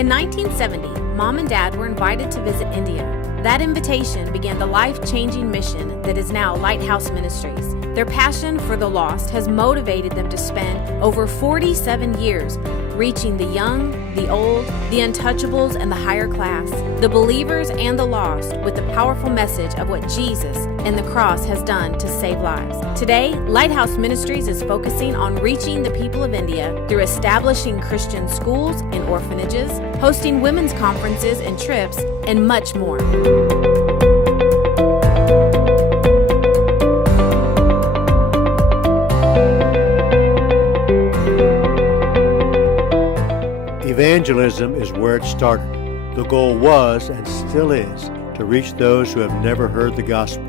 In 1970, Mom and Dad were invited to visit India. That invitation began the life-changing mission that is now Lighthouse Ministries. Their passion for the lost has motivated them to spend over 47 years reaching the young, the old, the untouchables, and the higher class, the believers and the lost, with the powerful message of what Jesus and the cross has done to save lives. Today, Lighthouse Ministries is focusing on reaching the people of India through establishing Christian schools and orphanages, hosting women's conferences and trips, and much more. Evangelism is where it started. The goal was, and still is, to reach those who have never heard the gospel.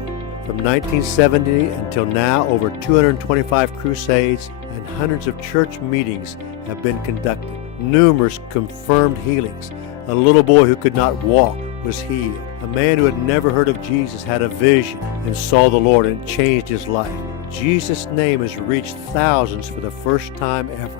From 1970 until now, over 225 crusades and hundreds of church meetings have been conducted. Numerous confirmed healings. A little boy who could not walk was healed. A man who had never heard of Jesus had a vision and saw the Lord, and it changed his life. Jesus' name has reached thousands for the first time ever.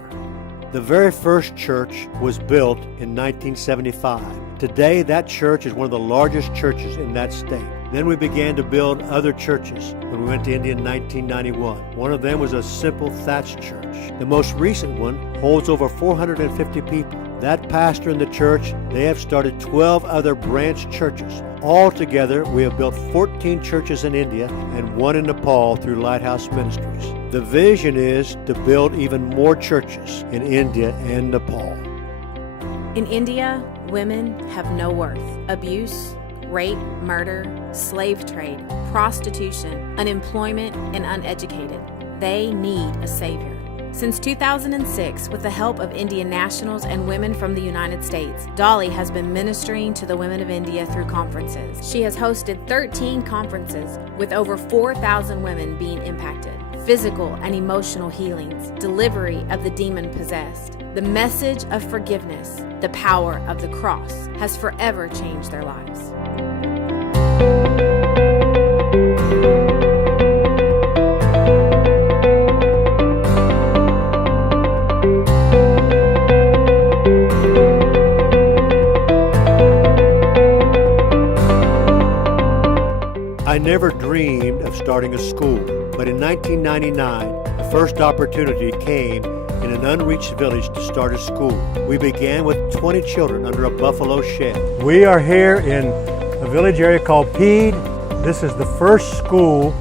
The very first church was built in 1975. Today, that church is one of the largest churches in that state. Then we began to build other churches when we went to India in 1991. One of them was a simple thatched church. The most recent one holds over 450 people. That pastor in the church, they have started 12 other branch churches. Altogether, we have built 14 churches in India and one in Nepal through Lighthouse Ministries. The vision is to build even more churches in India and Nepal. In India, women have no worth. Abuse, rape, murder, slave trade, prostitution, unemployment, and uneducated. They need a savior. Since 2006, with the help of Indian nationals and women from the United States, Dolly has been ministering to the women of India through conferences. She has hosted 13 conferences with over 4,000 women being impacted. Physical and emotional healings, delivery of the demon-possessed. The message of forgiveness, the power of the cross, has forever changed their lives. I never dreamed of starting a school, but in 1999, the first opportunity came in an unreached village to start a school. We began with 20 children under a buffalo shed. We are here in a village area called Peed. This is the first school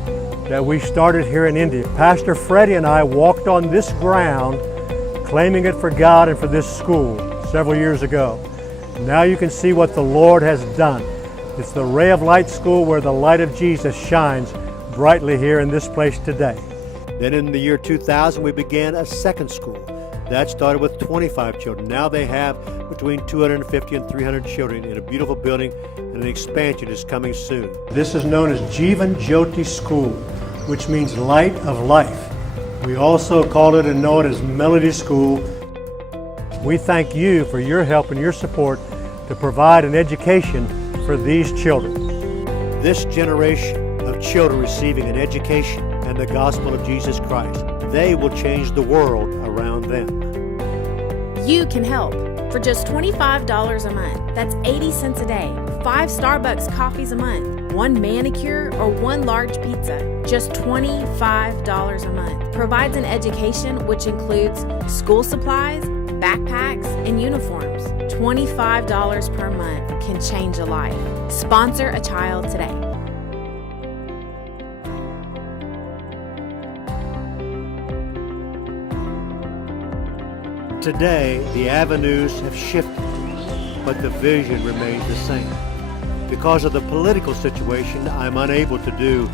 that we started here in India. Pastor Freddie and I walked on this ground claiming it for God and for this school several years ago. Now you can see what the Lord has done. It's the Ray of Light School where the light of Jesus shines brightly here in this place today. Then in the year 2000, we began a second school. That started with 25 children. Now they have between 250 and 300 children in a beautiful building, and an expansion is coming soon. This is known as Jivan Jyoti School, which means light of life. We also call it and know it as Melody School. We thank you for your help and your support to provide an education for these children. This generation of children receiving an education and the gospel of Jesus Christ, they will change the world around them. You can help. For just $25 a month, that's 80 cents a day, 5 Starbucks coffees a month, 1 manicure, or 1 large pizza. Just $25 a month provides an education which includes school supplies, backpacks, and uniforms. $25 per month can change a life. Sponsor a child today. Today, the avenues have shifted, but the vision remains the same. Because of the political situation, I'm unable to do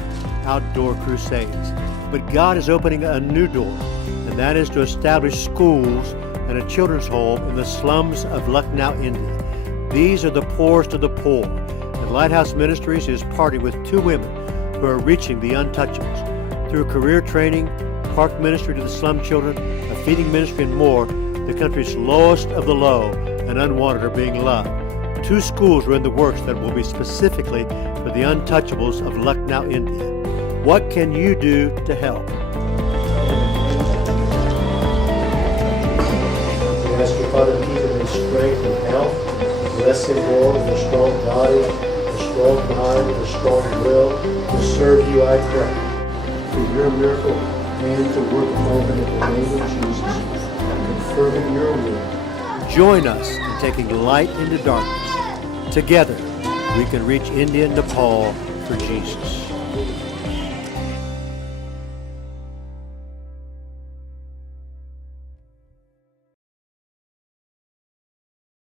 outdoor crusades. But God is opening a new door, and that is to establish schools and a children's home in the slums of Lucknow, India. These are the poorest of the poor, and Lighthouse Ministries is partnering with 2 women who are reaching the untouchables. Through career training, park ministry to the slum children, a feeding ministry, and more, the country's lowest of the low and unwanted are being loved. 2 schools are in the works that will be specifically for the untouchables of Lucknow, India. What can you do to help? We ask your Father to keep them in strength and health. Bless him, Lord, with a strong body, a strong mind, a strong will to serve you, I pray. For your miracle hand to work upon him in the name of Jesus, confirming your will. Join us in taking light into darkness. Together, we can reach India and Nepal for Jesus.